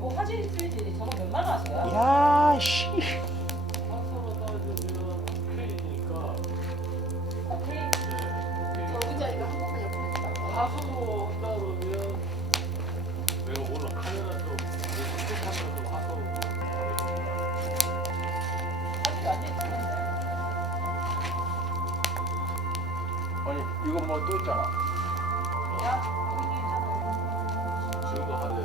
저거 화질이 틀리지. 저거 몇만 하세요? 야, 씨. 화소로 따지면 K니까 오케이. 저기자리가 한 번만 옆으로 가. 화소로 한다 그러면 내가 오늘 카메라 좀 카메라 좀 화소로 화질이 완전히 틀린데. 아니, 이거 뭐 또 있잖아. 야, 여기 있잖아. 지금도 하네.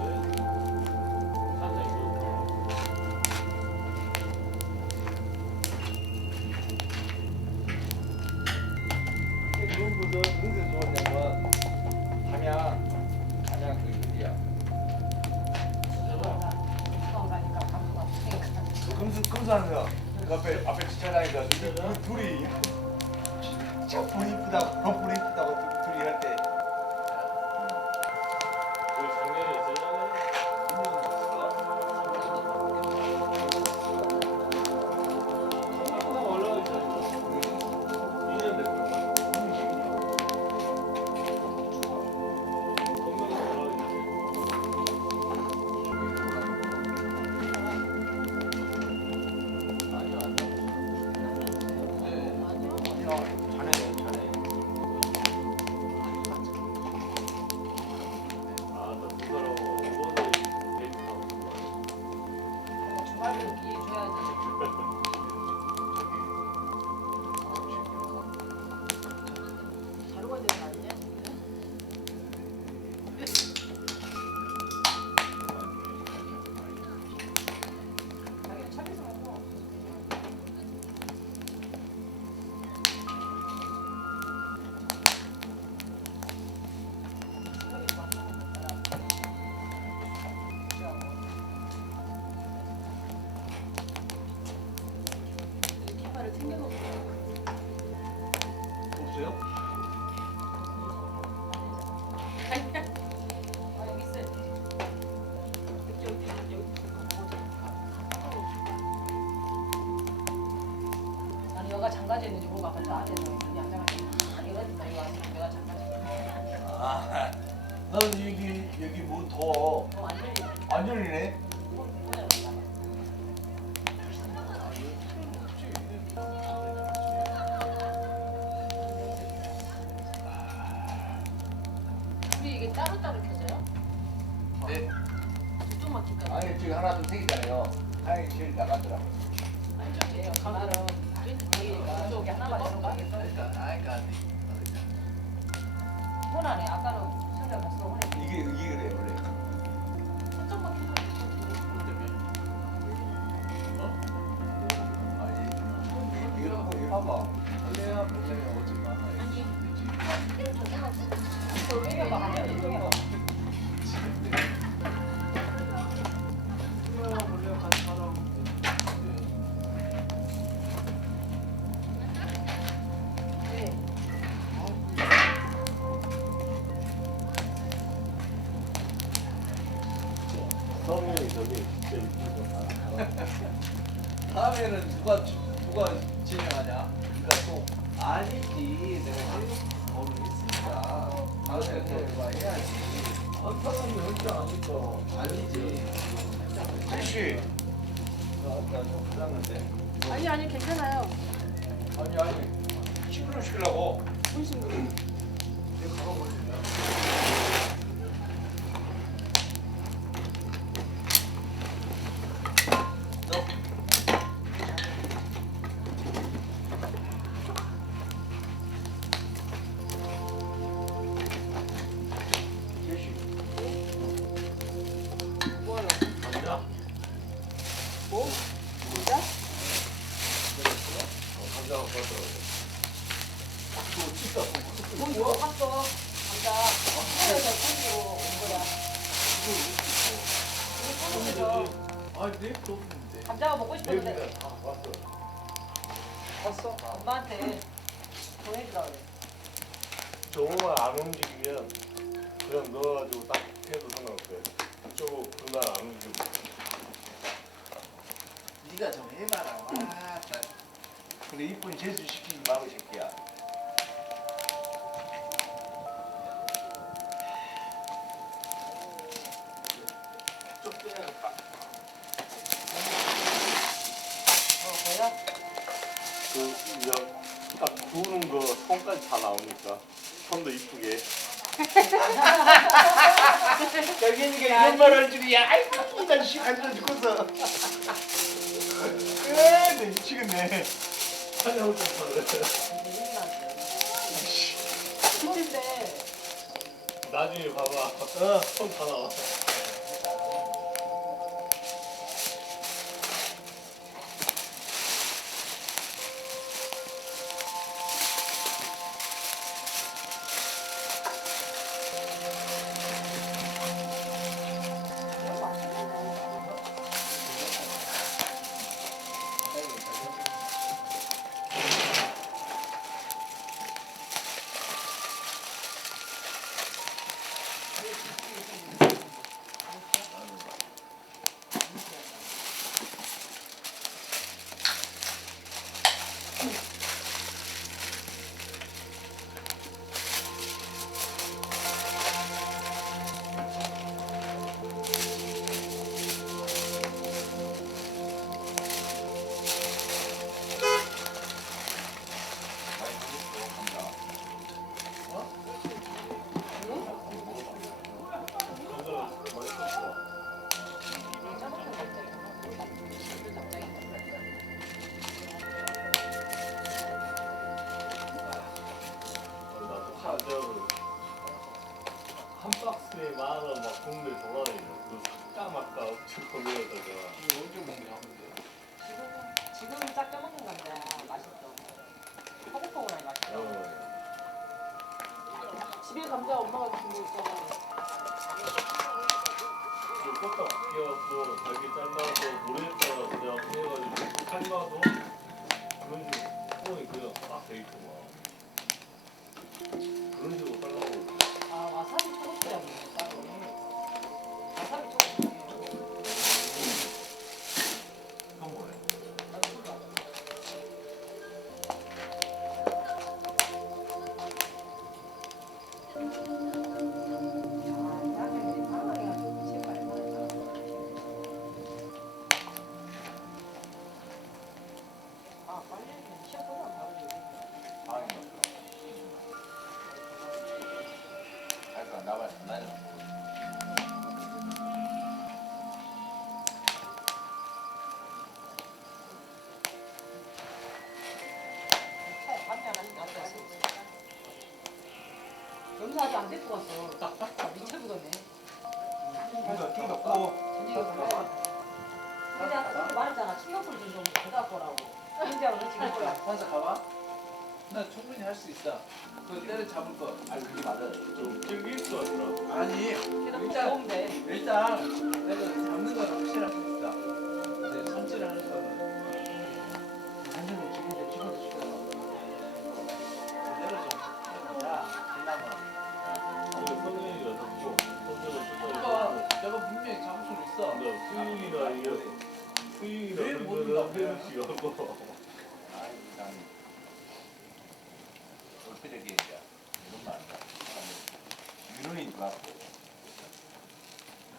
좋은 것은 무슨 좋으냐면 담양 그 어디야? 수강 가니까 감수가 없으니까. 금수하면서 그 앞에 주차장에서 그 둘이 진짜 불이 이쁘다고 불이 이쁘다고 둘이 할 때. 그 작년에 있었잖아요. 한번 올라가 있잖아요. 2년 됐구나. 동명이 올라가 있잖아요. 아니요, 아니요. 자네. 아, 나 그거라고 오버데이 데이트하고 있구나. 주말에도 기회 줘야지. 자료가 되는 거 아니냐? 자기 차에서 먹어. 깃발을 챙겨놓고. 없어요? 아 여기 있어. 여기. 아니 여가 장가져 있는지 보고 아까 나한테 여기 앉아가지고 이러니까 여기 와서 내가 장가져. 아, 나는 여기 뭐 더 완전히 안 열리네. 뭐냐 우리 이게 따로따로 켜져요? 네. 이쪽만 켜져요? 아니 저기 하나 둘 세 개잖아요. 하나 제일 나가더라고. 안쪽이에요. 가만은 왼쪽 보이니까 이쪽에 하나만 있는 거 알겠어? 그러니까 혼하네. 아까는 생각했어. 혼해. 이게 그래 원래. 한쪽만 켜져. 아니 이거 봐봐. 원래야 어쩌면 이쪽에 봐. 아니야. 이쪽에 봐. 네. 성현이 저기 진짜 이쁘구나. 다음에는 누가 진행하냐? 네가 또 아니지. 내가 모르겠으니까 다음에 또 해야지. 한 사람이 혼자 아니까 아니지. 실시. 나좀 불렀는데. 아니 괜찮아요. 아니 친구를 시키려고. 무슨 거? 내가 가봐버리냐. 뭐하러? 감자? 뭐? 진짜? 감자가 벌써 뭐 이거 샀어? 감자. 서울에서 손으로 온 거야. 우리 서울에서 아니 내일도 없는데. 감자가 먹고 싶었는데 내일이면 다 왔어. 봤어? 엄마한테 보내주라 그래. 저거만 안 움직이면 그냥 넣어가지고 딱 해도 상관없어요. 저거 그날 안 움직이고. 네가 좀 해봐라. 와, 그래 이쁜 재수 시키지 마이 새끼야. 좀 빼야 다 나오니까 손도 이쁘게. 여기니까 이런 말 할 줄이야. 아이고 이 자식 간지러 죽겠어. 내 미치겠네. 촬영을 좀 하래. 근데 나중에 봐봐. 손 다 나와. 한 박스에 10,000원 막 국내 돌아다니는 그 삭까막까 엄청 고민하다가 언제 먹냐 근데. 지금은 딱 쪄먹는 건데 맛있어. 포근포근하게 맛있어. 집에 감자 엄마가 준거 있잖아. 그 껍딱 벗겨갖고 잘게 잘라서 물에다가 그냥 해가지고 삶아도 그런 식으로 뚜껑이 그냥 딱 돼있구만. 그런 식으로 잘라고. 아 와사비 초고추장이 따로. 와사비 초고추장. 그건 뭐야? 아 빨리 시작보다 바로 방에 넣어. 알까 나봐 나는. 차에 밤에 안 왔어. 염소 아직 안 데리고 갔어. 미쳐버렸네. 이거 꼭. 근데 아까 말했잖아. 충격불 좀 갖고 오라고. 현장으로 지금 올라. 혼자 가봐. 나 충분히 할 수 있어. 그 때려 잡을 거. 아니 그게 맞아. 좀 찡길 것 같더라. 아니 걔도 일단 도움 돼. 일단 내가 잡는 거는 확실할 수 있어. 근데 손질하는 거는 완전히 죽인데 죽어도 죽어도 제대로 좀. 자, 끝나면. 오늘 선생님이가 잡고 선생님은 오빠, 끝까지 내가 분명히 잡을 수 있어. 근데 수육이나 이게 수육이나 왜 그런 못 거는 잡냐? 혜윤 씨가 하고 아이, 난 얼핏하게 이제 이런 말. 유론이 맞고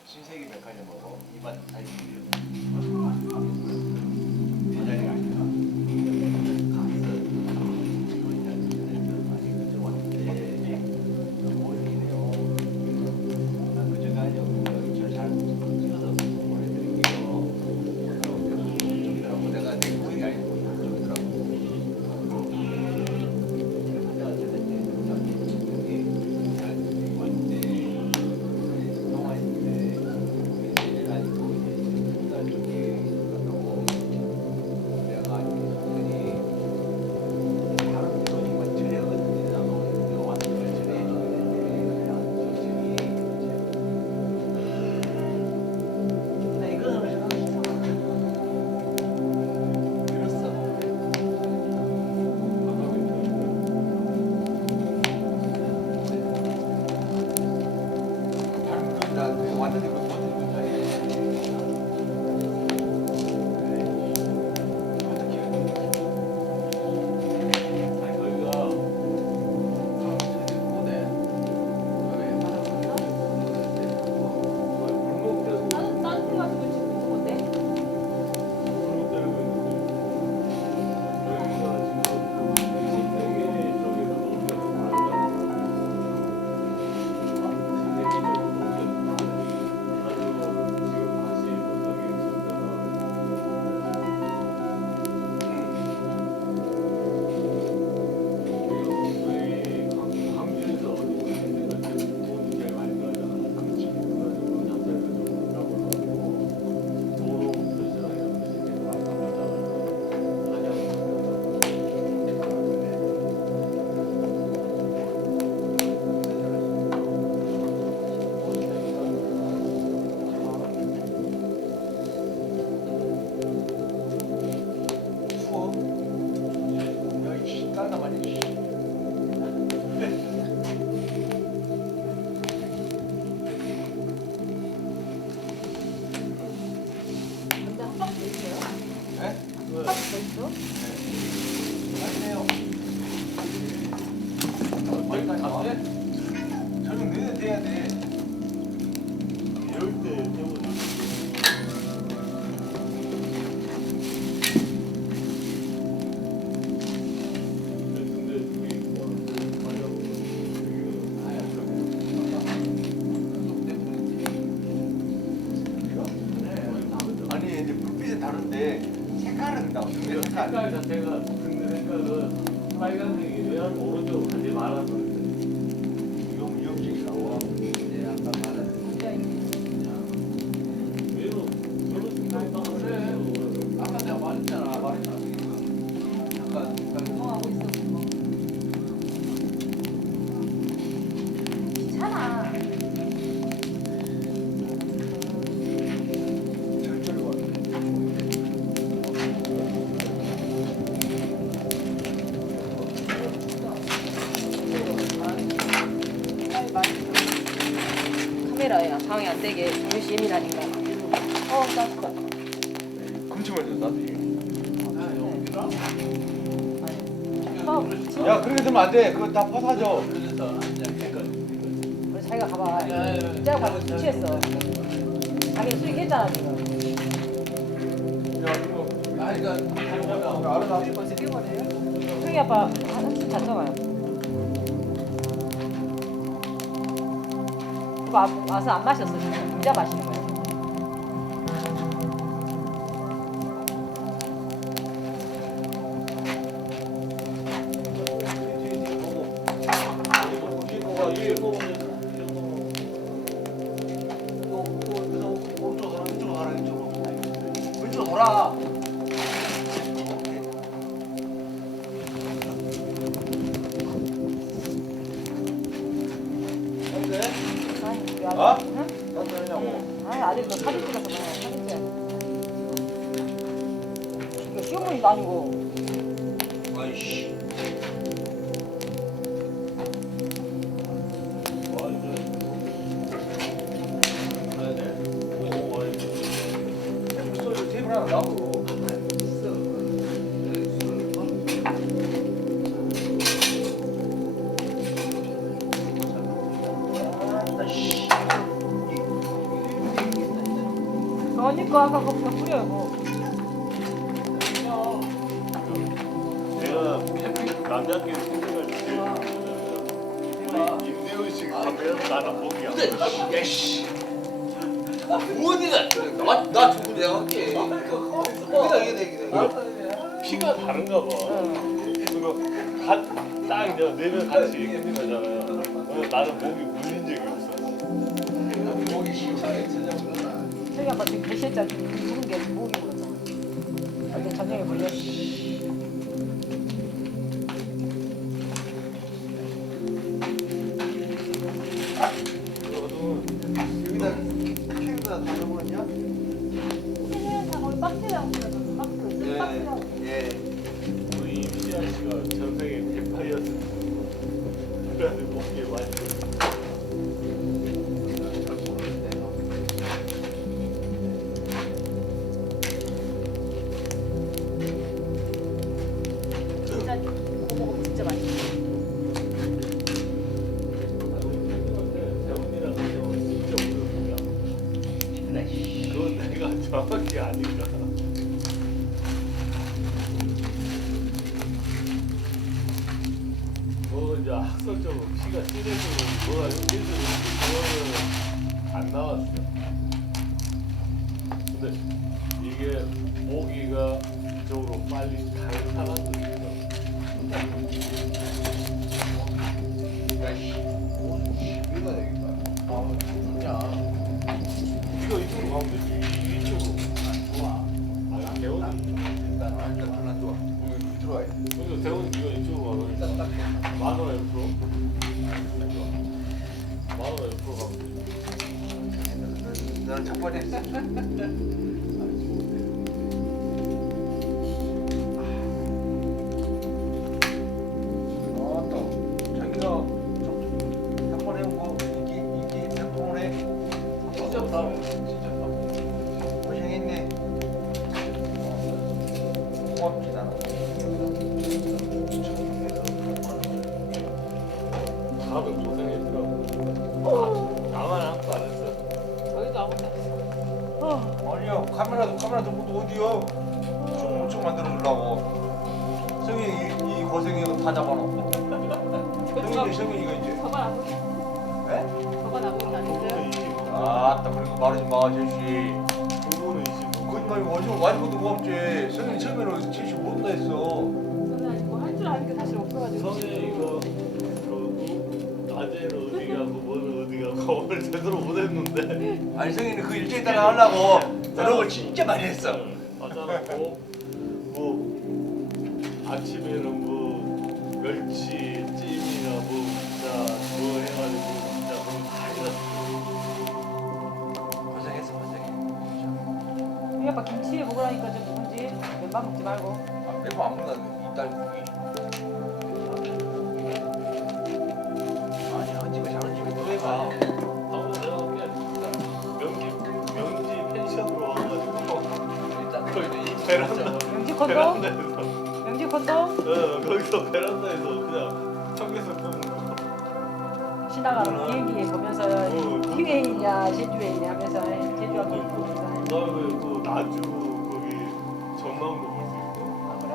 신세계 백화점 보고 이반 사이 내 자리가 아니라 가서 유론이나 많이 그쪽 왔는데 모르겠네요. 난 그쪽 아니요. 저잘 찍어서 보내드릴게요. 저기더라고. 내가 내 고객이 아니고 저기더라고. 내가 저랬대. 여기 잘 왔는데 동화 있는데 내일 아니고 이제 두 달 쪽에 갔다고 내가 해야 돼. 이럴 때 때문에 근데 그게 뭐 아니 이제 불빛이 다른데 색깔은 나 어떻게 색깔? 색깔 자체가 근데 색깔은 빨간색이 왜 오른쪽으로 가지 말았는데 위험증이 나와. 이제 아까 말한 왜로 저런 색깔이 딱 그래 아까 내가 말했잖아. 잠깐 운동하고 있어. 귀찮아. 절절히 와. 카메라야 방해 안 되게 중요시 예민하니까. 따뜻해. 금치 말자 나도 이게. 어, 야 그렇게 되면 안 돼. 그거 다 퍼사져. 그래서 우리 자기가 가봐. 내가 가서 취했어. 자기는 수익했잖아 지금. 야 이거 그러니까 알아. 벌써 깨버려요? 형이 아빠 한숨 잤잖아요. 그거 와서 안 마셨어 지금. 혼자 마시는 거야. 왼쪽으로 돌아. 아니, 왜 어? 응? 나도 하냐고. 아니 아직 너 사진 찍어서 그래. 사진 찍어. 이거 시어머니도 아니고. 아이씨. 테이블 하나 놔둬. 언니 거 아까 그거 뿌려 뭐. 내가 남자끼리 생각할 때 임대훈 씨가 가면 나는 목이야. 야씨. 어디가? 나 두고 내가 할게. 여기다. 피가 다른가 봐. 그리고 딱 이제 네명 같이 있는 거잖아요. 나는 목이 물린 적이 없어. 목이 심하게 쓰냐고 그러나. 저기 아빠 지금 대시했잖아. 죽은 게 목이 물었잖아. 이게 저녁에 물려. 여기다 캔에다 다 넣어버렸냐? 우리 박스랑 박스. 박스랑. 예. 우리 이미지아 씨가 전생에 뱀파이어스. 그래서 목이 많이 물려. 진짜 그거 먹으면 진짜 맛있어. 대훈이랑 같이 오면 진짜 오르구나. 그건 내가 정확히 아니까. 뭐 이제 학설적으로 피가 찌르고 뭐가 힘들고 그거는 안 나왔어요. 근데 이게 모기가 이쪽으로 빨리 가는 사람도 있어. 야씨. 여기다 여기다. 아 진짜. 이거 이쪽으로 가면 되지. 이쪽으로. 좋아. 아, 대훈이. 일단 불안 좋아. 여기 들어와야 돼. 그래서 대훈이 이거 이쪽으로 가면 일단 딱. 만원 옆으로. 만원 옆으로 가면 돼. 나는 첫 번째 했어. 자기가 한번 해온 거 이게 몇 번을 해? 진짜 다 고생했네. 고맙지 나는. 다들 고생했더라고. 카메라 들고 어디요? 좀 엄청 만들어 주려고. 성현이 이 고생이가 다 잡아놓고. 성현이가 이제. 저건 안 보이. 에? 저건 안 보이는 안 있어요? 부부는 20. 아따 그렇게 말하지 마 제시. 부부는 20. 거짓말이 오지면 많이 것도 없지. 성현이 처음에는 제시 모른다 했어. 저는 뭐할 줄 아는 게 사실 없어가지고. 선에 이거 낮에는 어디 가고 뭐는 어디 가고 오늘 제대로 못했는데. 아니 성현이 그 일정에 따라 하려고 노력을 진짜 많이 했어. 맞아놓고 뭐 아침에는 뭐 멸치 찜이나 뭐 진짜 뭐 해가지고 진짜 뭐다 해가지고. 고생했어 고생해. 우리 아빠 김치에 먹으라니까 좀 누군지 맨밥 먹지 말고. 아, 매번 안 먹는다 이딸 고기. 아니 한 집에 작은 집에 또 해봐. 다음에 내가 볼게. 명지 펜션으로 와가지고 일단 그래도 이 베란다 명지 콘도? 베란다에서 명지 콘도? 거기서 베란다에서 그냥 청계서 굽는 거. 지나가는 비행기 보면서 기회에 있냐 제주에 있냐 하면서 제주하고 보면서. 그다음에 그 나주 거기 전망도 볼 수 있고. 아 그래?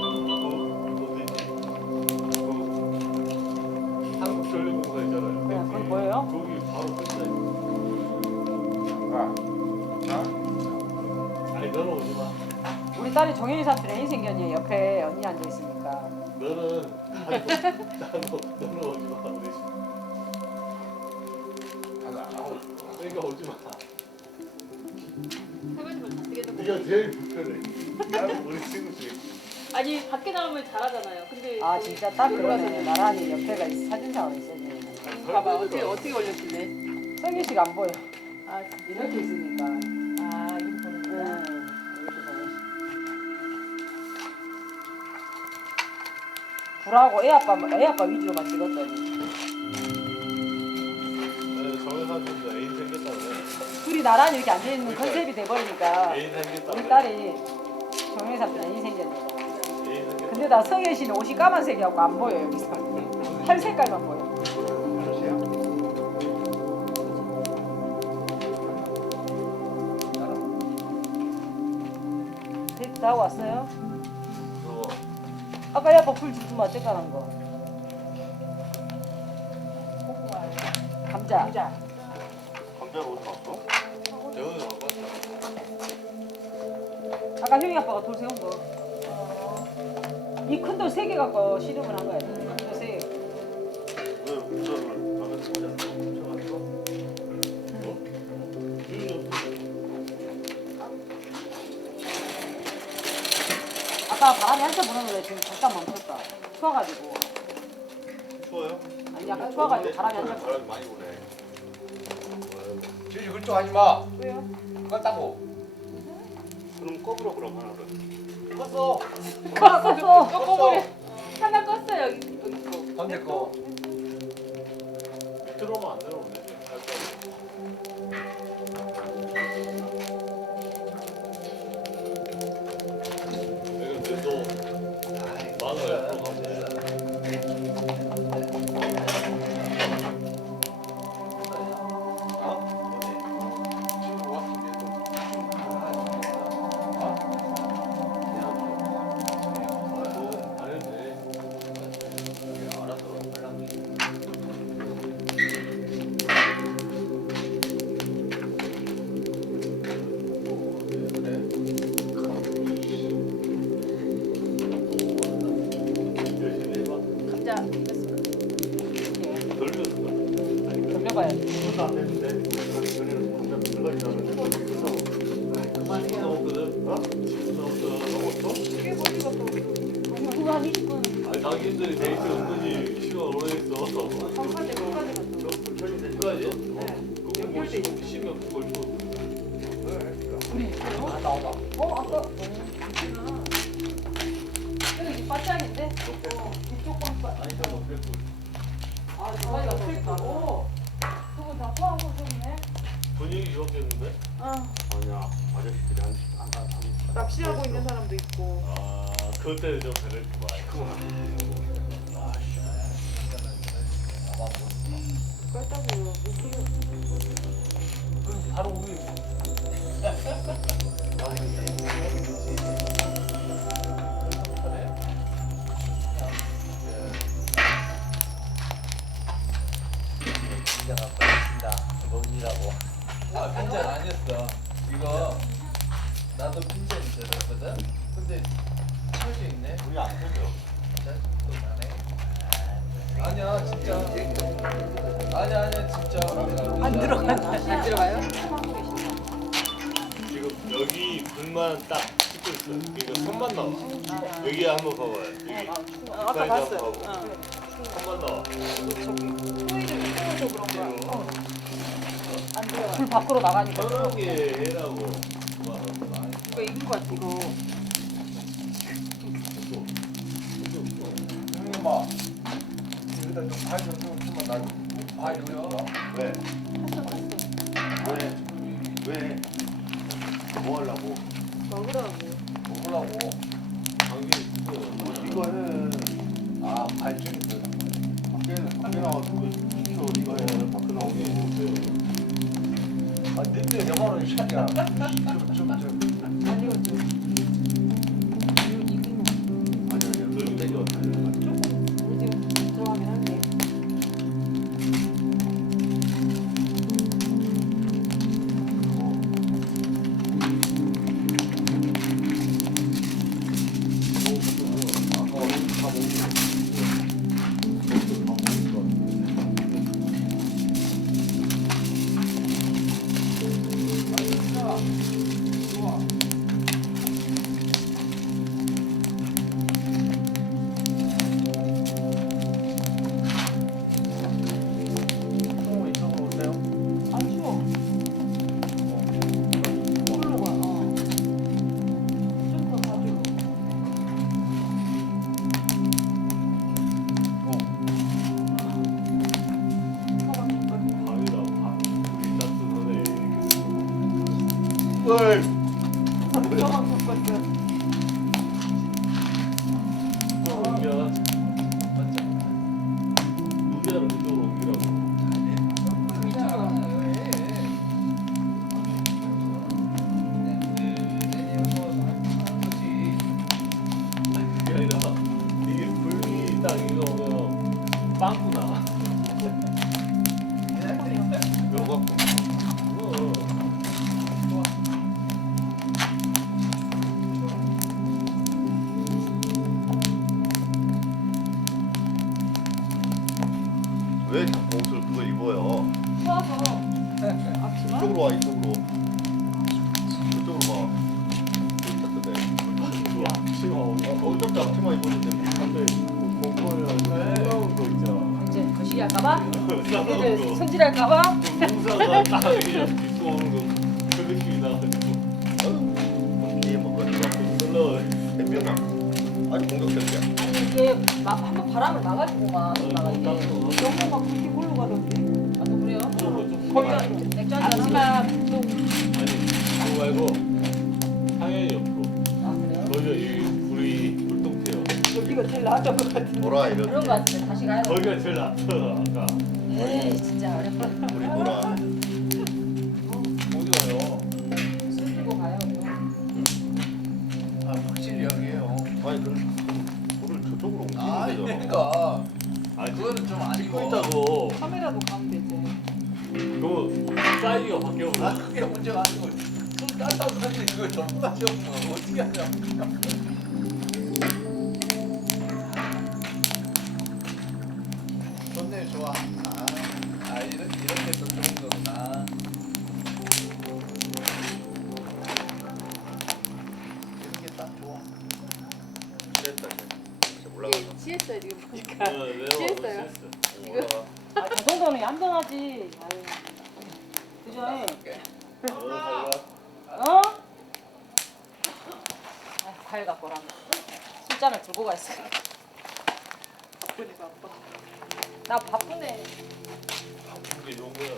어디지? 한국전력공사 있잖아요. 네, 거기 보여요? 거기 바로 끝에. 아니 너는 오지 마. 우리 딸이 종현이 삼촌 애인 생겼니? 옆에 언니 앉아 있으니까. 너는 너는 오지 마. 그러니까 오지 마. 해가지고 다 되겠다. 네가 제일 불편해. 나는 우리 친구 중에. 아니 밖에 나오면 잘하잖아요. 근데 아 진짜 딱 그러네. 나란히 옆에가 사진상으로 있었네. 봐봐 어떻게 올렸길래? 성규 씨가 안 보여. 아 이렇게 있으니까. 아 이거 보는구나. 이렇게 보여. 불하고 애 아빠 위주로만 찍었더니 정혜사님도 애인 생겼다 그래. 둘이 나란히 이렇게 앉아 있는 컨셉이 돼버리니까 애인 생겼다 우리 그래. 딸이 종현이 삼촌 애인 생겼네. 애인 생겼다. 근데 나 성현 씨는 옷이 까만색이라고 안 보여 여기서. 팔 색깔만 보여. 데이트 다 하고 왔어요? 그거 아까 애 아빠 불 지금 어쨌다는 거. 감자. 감자 어디 갔어? 여기 갖고 왔다. 아까 형이 아빠가 돌 세운 거. 이 큰 돌 3개 갖고 시름을 한 거야. 큰돌 3개. 왜 운전을 하면서 그냥 훔쳐갔어? 뭐? 주인이 아까 바람이 한참 불었는데 지금 잠깐 멈췄다. 추워가지고. 추워요? 아니 약간 추워가지고 바람이 한참 불어. 바람이 많이 부네. 제시 그쪽 하지 마. 왜요? 껐다고. 그럼 꺼부러 그럼 하나 그래. 껐어. 껐어. 껐어. 하나 껐어 여기 거. 건데 거. 밑으로 오면 안 내려오네. 근데 너 마늘 옆으로 가면 안 해도 돼. 열심히 해봐. 감자 익었어. 덜 줬어. 돌려봐야지. 그것도 안 되는데. 전에는 감자 들어가지 않았는데. 그만해. 나왔거든. 어? 나왔어. 나왔어? 꽤 멀리 갔다 그거 한 20분. 아니 자기들이 데이트 은근히 시간 오래 했어. 성까지 갔다. 끝까지? 그거 뭐 시면 그걸 줘. 나오다. 아까. 여기 이제 바짝인데? 이쪽 방바. 아니 저 옆에 거. 아, 저기가 클까? 오. 두분 다 포함하고 있네. 분위기 좋겠는데? 아니야 아저씨들이 한 낚시하고 있는 사람도 있고. 아 그때 좀 그랬구만. 껐다고요. 못 빈자 갖고 계신다. 먹이라고. 아 빈자 아니었어. 이거 나도 빈자 있었거든. 근데 철져 있네. 우리 안 되죠. 또 나네. 아니야 진짜. 아니야 진짜. 안 들어간다. 안 들어가요? 지금 여기 불만 딱 찍고 있어요. 그러니까 손만 나와. 여기 한번 봐봐요. 여기 아까 가까이 봤어요. 한번 봐봐. 손만 나와. 소리를 이쪽으로 그런 거야. 안 들어가. 불 밖으로 나가니까. 편하게 해라고. 이거 익은 거 같아 이거. 형님 봐. 여기다 좀 과일 좀 주면 나 과일 좀 줘. 왜? 왜? 뭐 하려고? 먹으라고. 먹으려고. 관계 있어. 이거 해. 아, 발전이 있어. 밖에 나와서 시켜. 이거 해. 밖에 나오고. 아, 늦게 내 말은 이 새끼야. 좀. 안 익었죠? 이거 익은 거. 아니, 좀 땡겨. 지금 들어가긴 한데. 안 추워. 이걸로 가. 좀 더 가지고. 밥이다 밥. 우리 따뜻하네. 저만 섞었어. 옮겨. 누리야를 이쪽으로 옮기라고. 그게 아니라 이게 불이 딱 이거 오면 빵꾸나. 요거 어. 왜 자꾸 옷을 그걸 입어요? 추워서. 앞치마? 이쪽으로 와, 이쪽으로. 이쪽으로 와. 따뜻해. 좋아. 치마 오기. 어차피 앞치마 입었는데. 근데 공포이랑 싸운 거 있잖아. 이제 거시기 할까봐? 싸운 애들 거. 손질할까봐? 공사가 딱 그냥 입고 오는 거. 그 느낌이 나가지고. 비에 먹으니까. 놀러. 햇볕나. 아주 공격적이야. 이게 한번 바람을 막아주고만 나가지. 너무 막 그렇게 골로 가던데. 아, 또 그래요? 거기가 맥주 한잔 앞치마 또 아니 그거 말고 상현이 옆으로. 아, 그래요? 거기가 이 불이 불똥태요. 여기가 제일 나았던 것 같은데. 뭐라 이런. 그런 거 같은데 다시 가야 돼. 거기가 제일 낫더라 아까. 에이, 진짜 어렵다. 우리 뭐라. 어디 가요? 술 들고 가요. 아 확실히 여기에요. 아니, 그럼 불을 저쪽으로 옮기면 아 되잖아. 그러니까 아 그거는 좀 찍고 아니고. 있다고. 카메라도 가면 되지. 그거 사이즈가 바뀌어버려. 아 그게 문제가 아니고 술 딴다고 하는데 이걸 전부 다 씌우면 어떻게 하냐고. 좋네 좋아. 이런 게 더 좋은 거구나. 이런 게 딱 좋아. 됐다, 이제. 올라가. 예, 취했어요 지금 보니까. 내가 취했어요? 올라가. 아, 저 정도는 얌전하지. 아유. 그죠? 올라가. 어? 아, 과일 갖고 오라. 술잔을 들고 가 있어. 바쁘니까 아빠. 나 바쁜데. 바쁜 게 좋은 거야.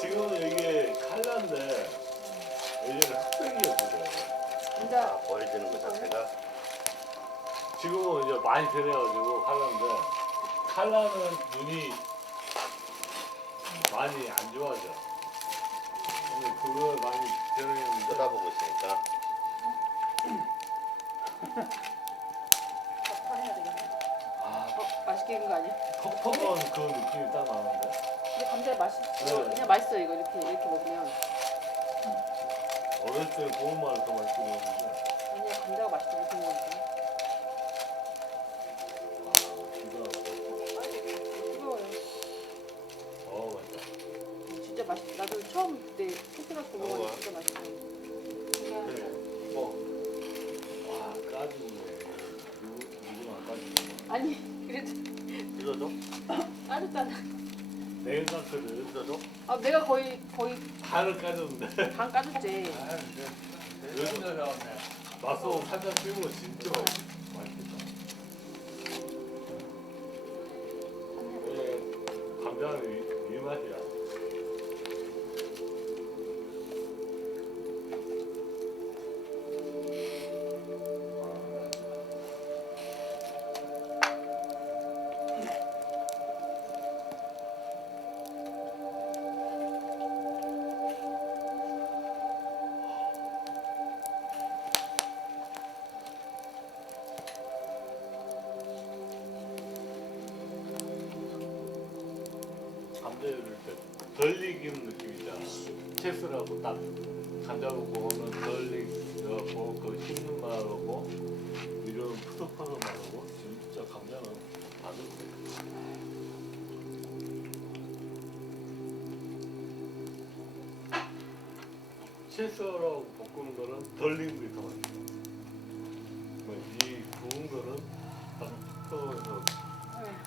지금은 이게 칼라인데 예전에 흑백이었거든. 감자 버려지는 거 자체가 지금은 이제 많이 변해가지고 칼라인데 칼라는 눈이 많이 안 좋아져. 근데 그걸 많이 변했는데 쳐다보고 있으니까 파내야 되겠네. 아 맛있게 익은 거 아니야? 텁텁한 그 느낌이 딱 나는데. 근데 감자 맛있어. 네. 그냥 맛있어 이거 이렇게 먹으면. 어렸을 때 고구마를 더 맛있게 먹었는데 아니야 감자가 맛있어 이렇게 먹으니까. 뜨거워요. 맛있다. 진짜 맛있어. 나도 처음 그때 캐스가스 먹었는데 진짜 맛있어. 그래. 와 까지네. 누구나 까지네. 아니 그래도 뜯어줘? 까졌잖아. 내일 깠거든. 뜯어줘? 아 내가 거의 반을 까졌는데 반 까졌지. 아, 요즘 배웠네. 맛소 한잔 피우고 진짜 맛있겠다. 감자는 이 맛이야. 감자를 덜 익은 느낌이잖아. 채스라고 딱 감자로 구우면 덜 익고 그 씹는 맛하고 이런 푸석푸석 맛하고 진짜 감자는 아주 채스라고 볶은 거는 덜 익은 게 더 맛있어. 이 구운 거는 딱 푸석푸석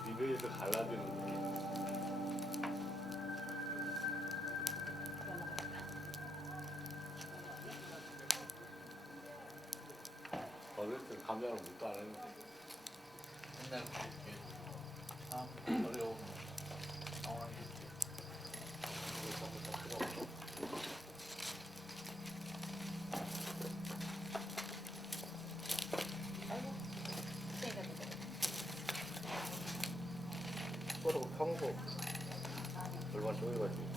입에서 갈라지는 느낌. 어렸을 때 감자는 못도 안 했는데 맨날 그렇게 참 어려운 상황이었지. 그리고 평소 얼마나 쪼개가지고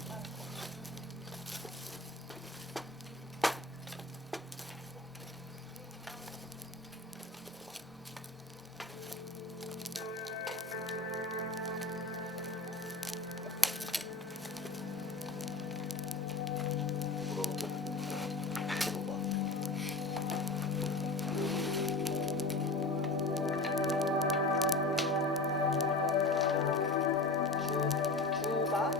주바.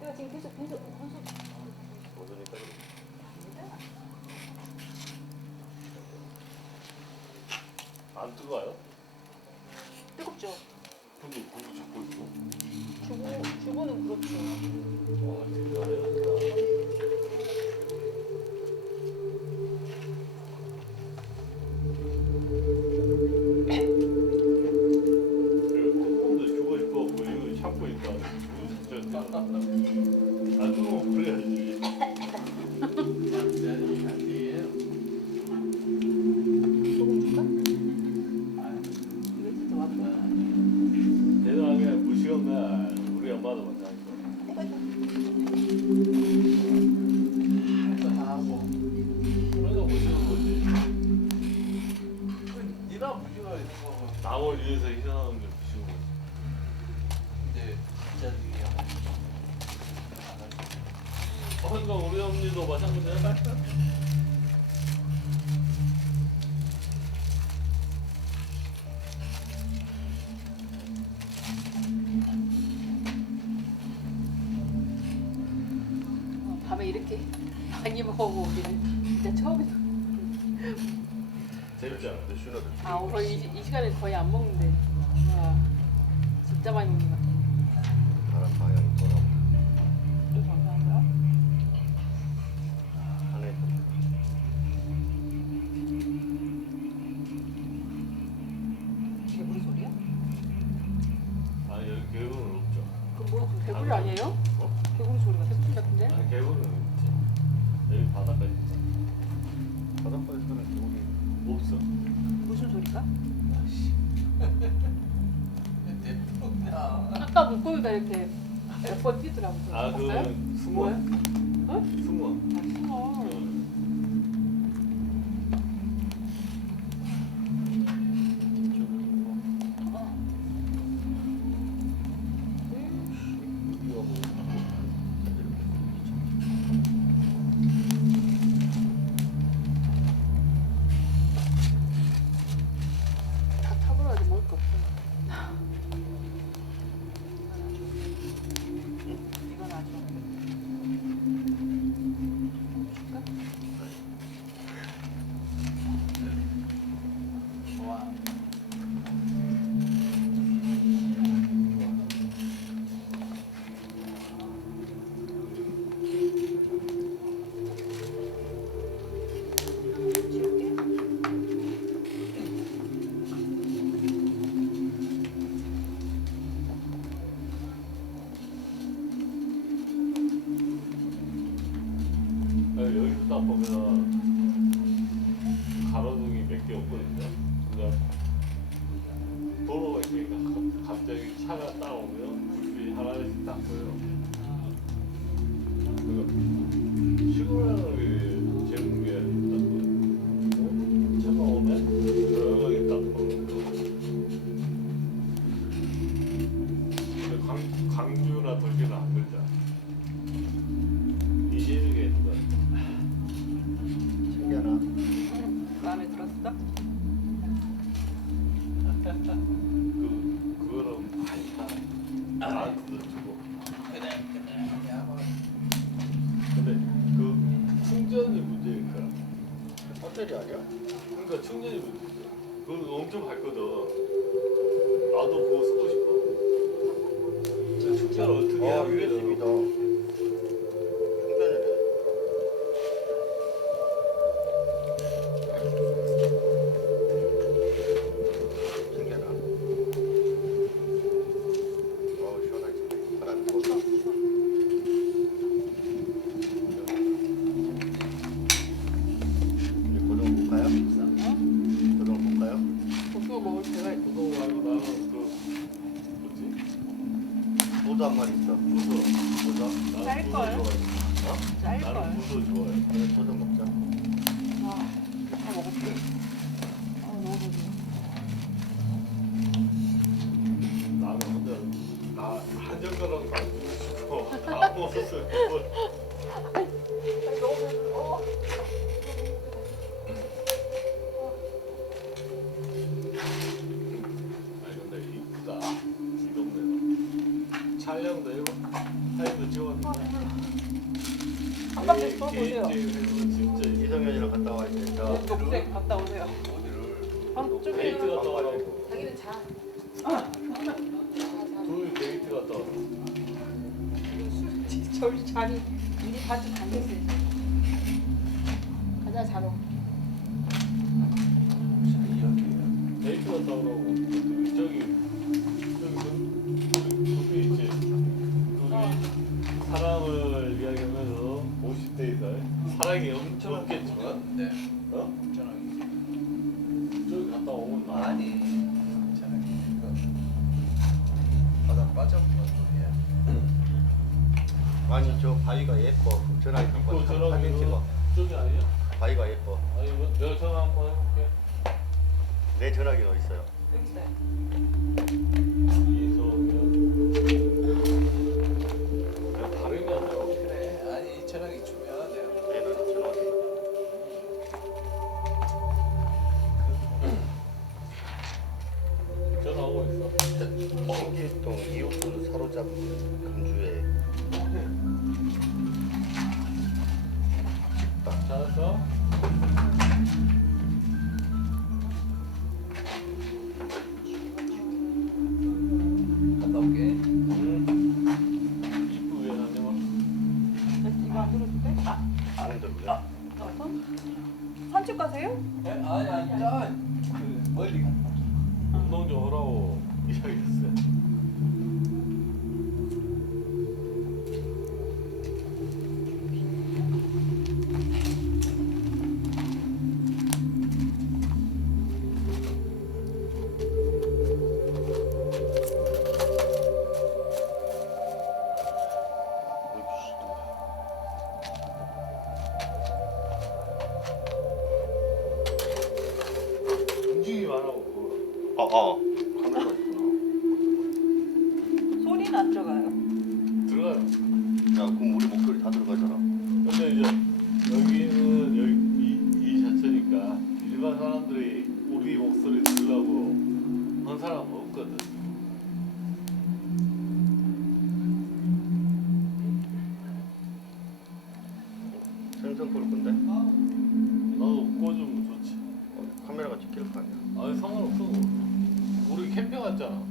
내가 지금 계속 모르니까 안 뜨거워요? 뜨겁죠. 근데 고기 잡고 있고 주부는 그렇죠. 와 대단해. 콩콩도 주고 싶어 이거 참고 있다. 이거 진짜 안 뜨거워 그래야지. 소금 줄까? 이거 진짜 맛있어. 대단하게 무시한 날 우리 엄마도 못하니까. 할거 다 하고. 그러니까 무시한 거지. 네가 무지가 있는 거고. 남을 위해서 희생하는 게 무시한 거지. 근데 진짜 이게 그러니까 우리 어머니도 마찬가지야. 이렇게 많이 먹어보기는 진짜 처음이다. 재밌지 않아? 내 슈너들. 아, 거의 이 시간에 거의 안 먹는데. 와, 진짜 많이 먹는 것 같아. 바람 방향이 돌아. 또 감사하고요. 하늘. 이게 무슨 소리야? 아니 여기 개구는 없죠. 그뭐 개구리 아니에요? 어? 개구리 소리가 새소리 같은데? 아니 개구는 있지. 여기 바닷가 있잖아. 바닷가에 사는 개구리. 없어. 무슨 소리가? 냅둬. 아까 물고기가 이렇게 몇 번 뛰더라고. 아 봤어요? 그 숭어. 뭐야? 어? 숭어. 아, 숭어. 다 타버려야지 먹을 거 없어. 이건 아주. 줄까? 좋아. 지울게. 여기서 딱 보면 가로등이 몇 개 없거든요. 그러니까 도로가 있으니까 갑자기 차가 딱 오면 불빛이 하나씩 딱 보여요. 그러니까 시골하는 게 재밌는 게 있다고. 차가 오면 조용하게 딱 보는 거. 근데 광주나 도시는 안 그러잖아. 이제는 게 있는 거야. 신기하나? 마음에 들었어? 그거는 많이 타. 나한테도 주고. 그래. 근데 그 충전이 문제니까. 배터리 아니야? 그러니까 충전이 문제지. 그거 엄청 밝거든. 나도 그거 쓰고 싶어. 저 충전 어떻게 아, 하면 USB다. 충전이네. 신기하다. 시원하지. 바람 불어. 이제 고정 볼까요? 고정 볼까요? 고수가 먹을 때가 있고. 그거 말고 나는 그 뭐지? 소주 한 마리 있어. 부서. 소주. 나는 부서 짤걸? 좋아해. 짤걸. 나는 부서 좋아해. 그래, 소주 먹자. 아, 다 먹었지? 아, 너무 좋지. 나는 혼자 나한 젓가락 만들고 싶어. 다 먹었어요. 그걸. 아니, 너무 배불러. 아니 근데 이쁘다. 이 동네가. 촬영도 해봐. 사진도 찍었는데. 한 바퀴 더 보세요. 게이트에서 진짜 이성현이랑 갔다 와 이제. 자, 녹색 갔다 오세요. 어디를? 한쪽에 데이트 갔다 와라고. 자기는 자. 둘이 데이트 갔다 와. 저희 자리 우리 반쯤 앉았어요. 가자 자러. 무슨 이야기야? 데이트 갔다 오라고. 저기 거기 있지. 거기 사랑을 이야기하면서 50대 이상 사랑이 엄청 없겠지만 네. 어? 엄청나게. 저기 갔다 오면 나 아니. 괜찮으니까. 바다 빠져버린 쪽이야. 아니 저 바위가 예뻐. 전화기 또 한번 사진 전화기로 찍어. 저기 아니야? 바위가 예뻐. 아니 뭐 내가 전화 한번 해볼게. 내 전화기는 어디 있어요? 여기 있어요. 이소면 그냥 다름이 안 나고. 그래. 아니 전화기 중요하대요. 얘는 전화기. 전화 오고 있어. 신길동 이웃을 사로잡은 금주에 그 멀리 갔다. 운동 좀 하라고 이야기했어요. 움직이면 안 하고. 카메라가 있구나. 소리는 안 들어가요? 들어가요. 야, 그럼 우리 목소리 다 들어가잖아. 근데 이제 여기는 여기 이 자체니까 일반 사람들이 우리 목소리 들으려고 한 사람은 없거든. 생선 볼 건데? 나도 꽂으면 좋지. 카메라가 찍힐 거 아니야. 아니 상관없어. 우리 캠핑 갔잖아.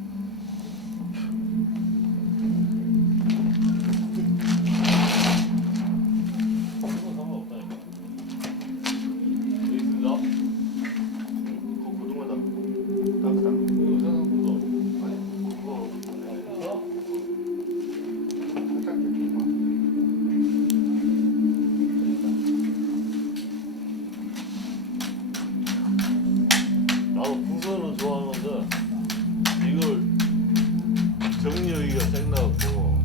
그건 상관없다니까. 여기 있습니다. 그거 고등어 담고 따뜻한 이거 생각보다. 아니 그거 어? 살짝 데피고. 나도 부서는 좋아하는데 이걸 정리하기가 짱나갖고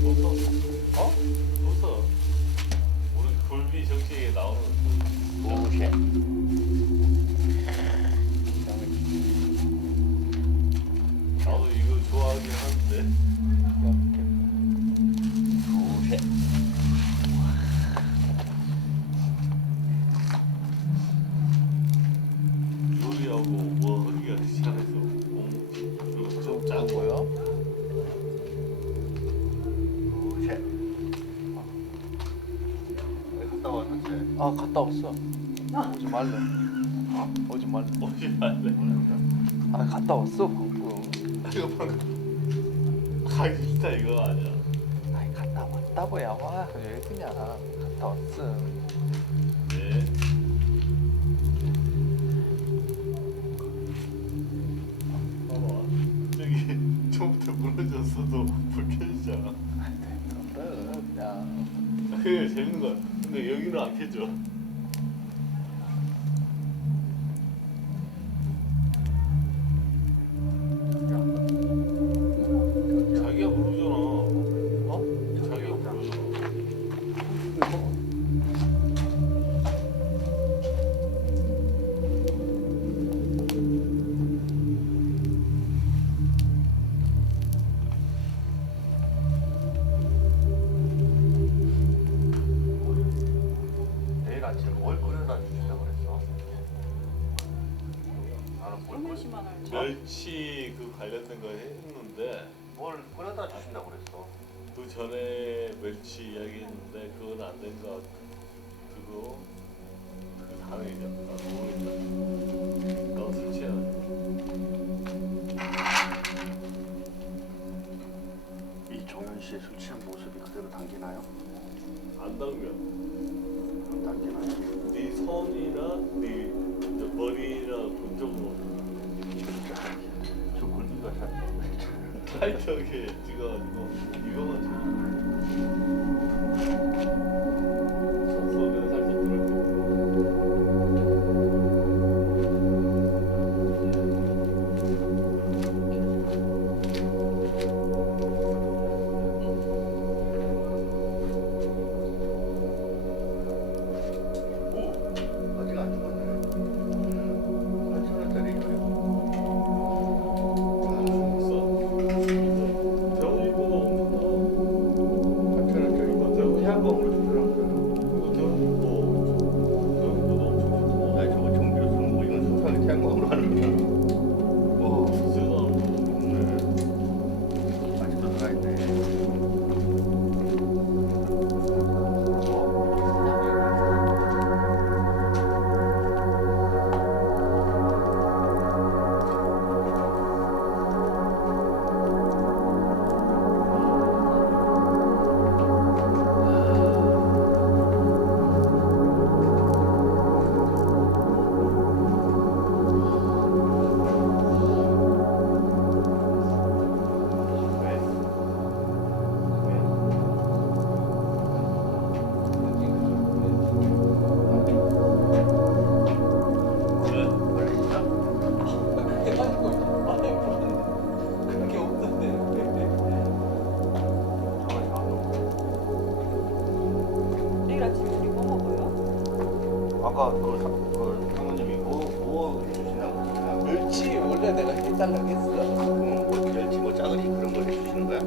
부서? 어? 부서. 우리 굴비 정식에 나오는 오케이. 나도 이거 좋아하긴 하는데 오케이. 요리하고 뭐 하기가 귀찮아서 그리고 좀 짜고요. 오케이. 갔다 와 자체. 아 갔다 왔어. 오지 말래. 오지 말래. 오지 말래. 아 갔다 왔어 방금. 이거 방금 가기 싫다 이거 아니야. 아이 갔다 왔다고야 와. 왜 그냥 갔다 왔어. 네. 봐봐. 저기 처음부터 무너졌어도 불 켜지잖아. 그래 그냥. 그게 재밌는 거야. 근데 여기는 안 켜져. 자기가 부르잖아. 어? 자기가 부르잖아. 내일 아침에 뭘 끓여다 주신다고 그랬어? 나는 뭘 소매시만 알지. 멸치 그 관련된 거 했는데 뭘 끓여다 주신다고 그랬어? 그 전에 멸치 이야기했는데 그건 안 된 거 그거 그 다음에 이제 나 모르겠다. 너 술 취해가지고. 이 종현 씨의 술 취한 모습이 그대로 당기나요? 안 당겨. 안 당기나요? 네 손이나 네 이제 머리나 그쪽으로 저 굴비가 잘. 타이트하게 찍어가지고 이거만 속속에 살짝 들어가. 오, 아직 안 죽었네. 8,000원짜리 그래. 병원 입고도 없는 8,000원짜리 아까 그 사모님이 뭐 해주시냐고 그냥 멸치 원래 내가 해달라고 했어. 멸치 뭐 짜글이 그런 걸 해주시는 거야?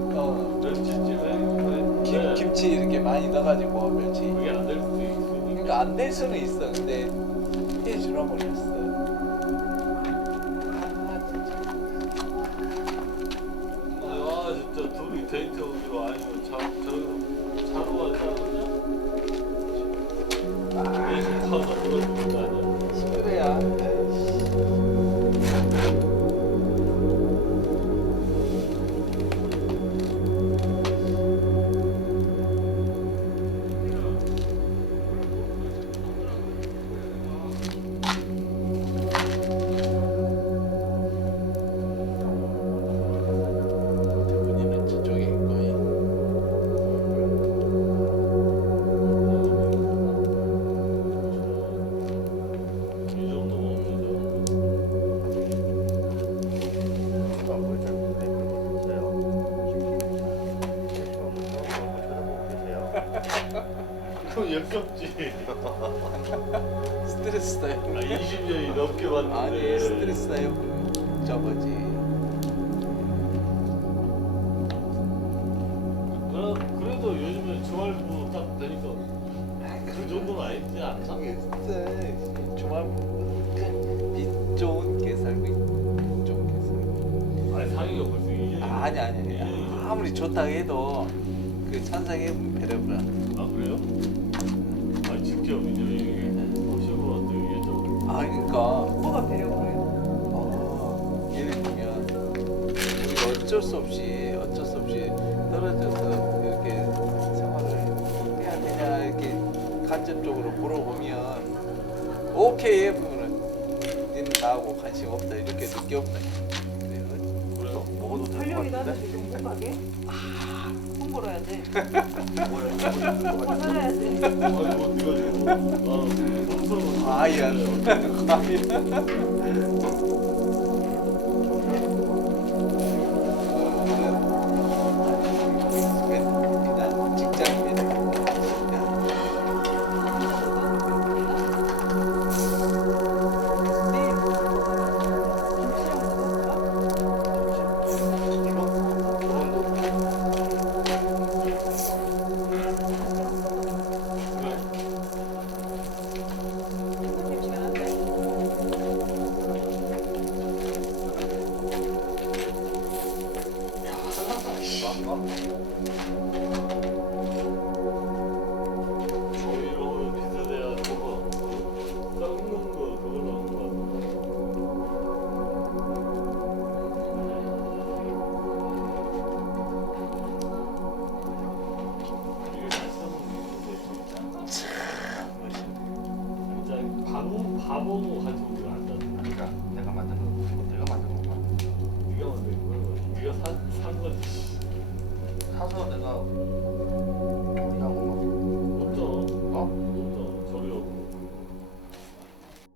멸치찜에 김치 이렇게 많이 넣어가지고 멸치. 그게 안 될 수도 있으니까. 그러니까 안 될 수는 있어. 근데 해주라고 했어. 아 진짜 둘이 데이트 오기로 아니면 자러 가자 그냥. 내집 가서 그러는 거 아니야? 시끄러야. 대부님은 저쪽에 거의. 이 정도면 없죠. 제가 뭘잘 모르는데 그런 거 있어요. 쳐다보고 계세요. 그럼 역겹지. 스트레스 쌓여. 20년이 넘게 봤는데. 아니 스트레스 쌓여. 저거지. 그래도 요즘에 주말부 딱 되니까 그 정도는 아니지 않나? 주말 빚 좋은 게 살고 있고 좋은 게 살고. 아니 상이가 벌써 2년이 아니 아무리 좋다고 해도 그 찬성해 배려보라. 아 그래요? 아 직접 이제 이게 호시부한테 이게 좀 아 그러니까 뭐가 배려고 그래요? 예를 들면 우리가 어쩔 수 없이 떨어져서 이렇게 생활을 그냥 이렇게 간접적으로 물어보면 오케이 해보면은 니는 나하고 관심 없다 이렇게 느껴보네. 그래요? 먹어도 될것 활력이다 같은데? 지금 행복하게. 홍보를 해야 돼. 뭐야? 살아야 돼. 아니 어디가 지금 나는 평소로 과연 그냥 직장인 저희로 비슷해야 저거 썩는 거 그거 넣은 거 이게 맛있는 게 진짜 바보고 같이 우리가 안 잤어. 그러니까 내가 만든 거 내가 만든 거야. 네가 만든 거야. 네가 산 거지. 사서 내가 우리하고 어쩌? 막 어?